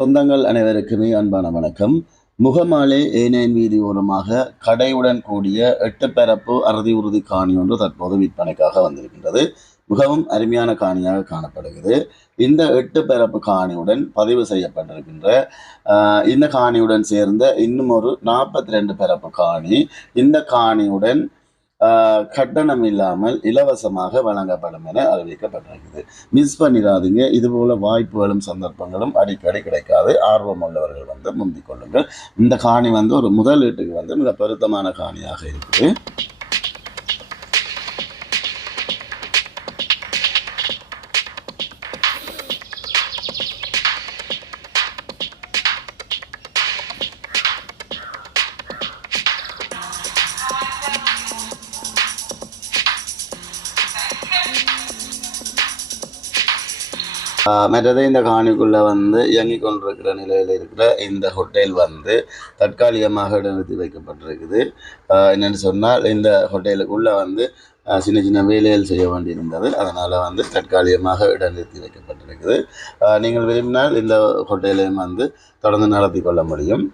சொந்தங்கள் அனைவருக்குமே அன்பான வணக்கம். முகமாலை A9 வீதி ஓரமாக கடையுடன் கூடிய 8 பரப்பு அறுதி உறுதி காணி ஒன்று தற்போது விற்பனைக்காக வந்திருக்கின்றது. மிகவும் அருமையான காணியாக காணப்படுகிறது. இந்த 8 பரப்பு காணியுடன் பதிவு செய்யப்பட்டிருக்கின்ற இந்த காணியுடன் சேர்ந்த இன்னும் ஒரு 42 பரப்பு காணி இந்த காணியுடன் கட்டணம் இல்லாமல் இலவசமாக வழங்கப்படும் என அறிவிக்கப்பட்டிருக்குது. மிஸ் பண்ணிடாதீங்க. இதுபோல வாய்ப்புகளும் சந்தர்ப்பங்களும் அடிக்கடி கிடைக்காது. ஆர்வம் உள்ளவர்கள் முந்திக் கொள்ளுங்கள். இந்த காணி ஒரு முதலீட்டுக்கு மிக பொருத்தமான காணியாக இருக்குது. மற்றது இந்த காணிக்குள்ளே இயங்கிக் கொண்டிருக்கிற நிலையில் இருக்கிற இந்த ஹோட்டல் தற்காலிகமாக இடநிறுத்தி வைக்கப்பட்டிருக்குது. என்னென்னு சொன்னால் இந்த ஹோட்டலுக்குள்ளே சின்ன சின்ன வேலைகள் செய்ய வேண்டியிருந்தது. அதனால் தற்காலிகமாக இடநிறுத்தி வைக்கப்பட்டிருக்குது. நீங்கள் விரும்பினால் இந்த ஹோட்டலையும் தொடர்ந்து நடத்தி கொள்ள முடியும்.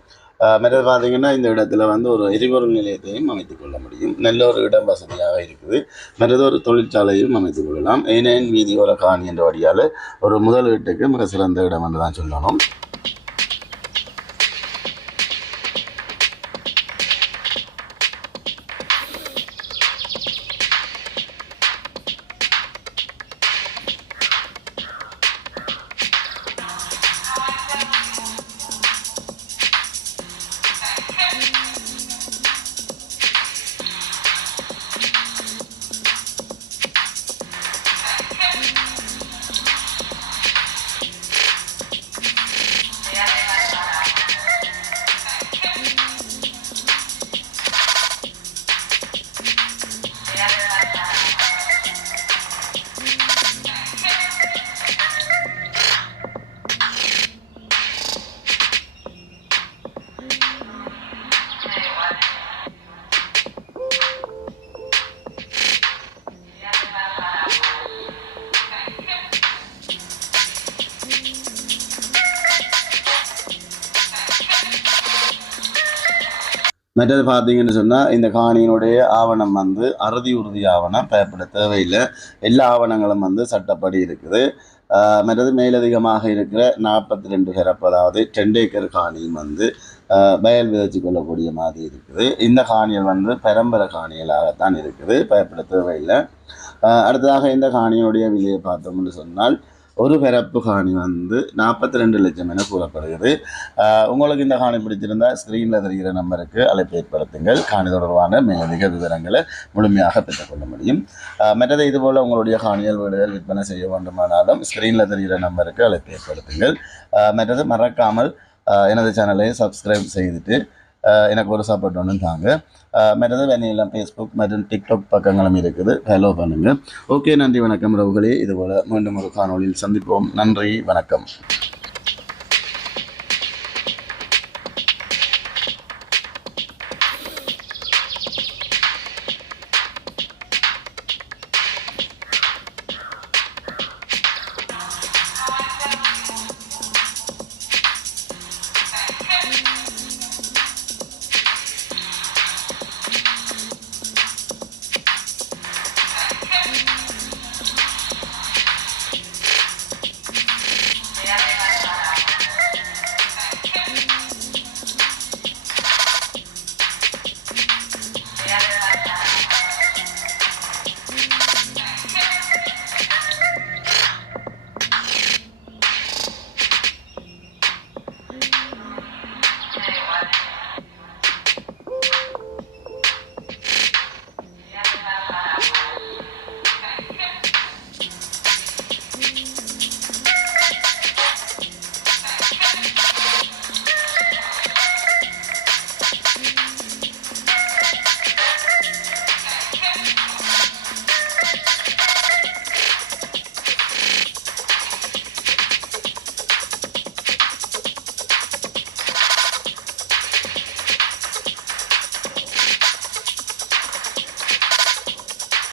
மற்றது பார்த்தீங்கன்னா இந்த இடத்துல ஒரு எரிபொருள் நிலையத்தையும் அமைத்துக் கொள்ள முடியும். நல்ல ஒரு இடம் வசதியாக இருக்குது. மற்றது ஒரு தொழிற்சாலையும் அமைத்துக் கொள்ளலாம். A9 வீதியோர காணி என்ற வழியால் ஒரு முதலீட்டுக்கு மிக சிறந்த இடம் என்று தான் சொல்லணும். மற்றது பார்த்தீங்கன்னு சொன்னால் இந்த காணியினுடைய ஆவணம் அறுதி உறுதி ஆவணம் பயப்பட தேவையில்லை. எல்லா ஆவணங்களும் சட்டப்படி இருக்குது. மற்றது மேலதிகமாக இருக்கிற 42 ஹெரப், அதாவது 10 ஏக்கர் காணியும் வயல் விதைச்சு கொள்ளக்கூடிய மாதிரி இருக்குது. இந்த காணிகள் பரம்பரை காணிகளாகத்தான் இருக்குது. பயப்பட தேவையில்லை. அடுத்ததாக இந்த காணியினுடைய விலையை பார்த்தோம்னு சொன்னால் ஒரு பிறப்பு காணி 42 லட்சம் என கூறப்படுகிறது. உங்களுக்கு இந்த காணி பிடிச்சிருந்தால் ஸ்க்ரீனில் தெரிகிற நம்பருக்கு அழைப்பு ஏற்படுத்துங்கள். காணி தொடர்பான மேலதிக விவரங்களை முழுமையாக பெற்றுக்கொள்ள முடியும். மற்றது இதுபோல் உங்களுடைய காணிகள் வீடுகள் விற்பனை செய்ய வேண்டுமானாலும் ஸ்க்ரீனில் தெரிகிற நம்பருக்கு அழைப்பு ஏற்படுத்துங்கள். மற்றது மறக்காமல் எனது சேனலை சப்ஸ்கிரைப் செய்துட்டு எனக்கு ஒரு சப்போர்ட் ஒன்று தாங்க. மற்றது வெண்ணிலம் ஃபேஸ்புக் மற்றும் டிக்டாக் பக்கங்களும் இருக்குது. ஃபாலோ பண்ணுங்கள். ஓகே, நன்றி வணக்கம் ரவுகளே. இதுபோல் மீண்டும் ஒரு காணொலியில் சந்திப்போம். நன்றி வணக்கம்.